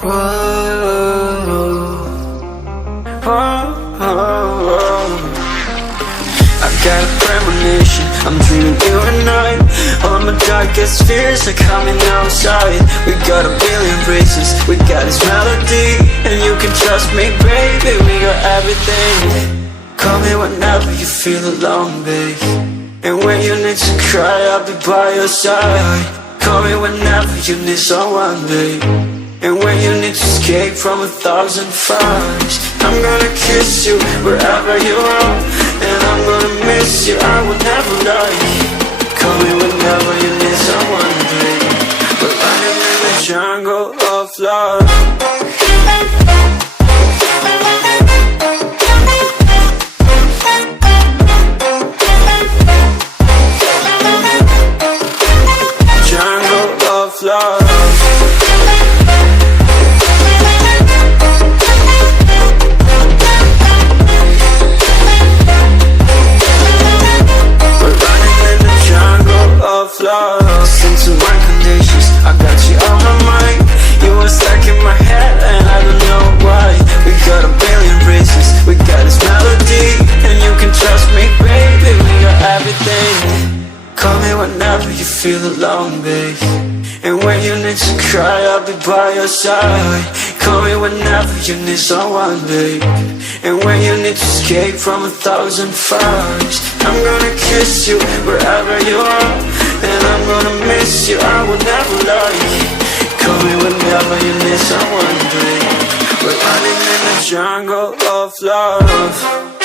Whoa, whoa, whoa. I got a premonition, I'm dreaming you and I. All my darkest fears are coming outside. We got a billion races, we got this melody. And you can trust me, baby, we got everything. Call me whenever you feel alone, babe. And when you need to cry, I'll be by your side. Call me whenever you need someone, babe. And when you need to escape from 1,000 fires, I'm gonna kiss you wherever you are. And I'm gonna miss you, I will never lie. Call me whenever you need someone, babe. We're running in the jungle of love. Love. We're running in the jungle of love. Listen to my conditions, I got you on my mind. You were stuck in my head and I don't know why. We got a billion reasons, we got this melody. And you can trust me, baby, we got everything. Call me whenever you feel alone, babe. And when you need to cry, I'll be by your side. Call me whenever you need someone, babe. And when you need to escape from 1,000 fires, I'm gonna kiss you wherever you are. And I'm gonna miss you, I will never lie. Call me whenever you need someone, babe. We're running in the jungle of love.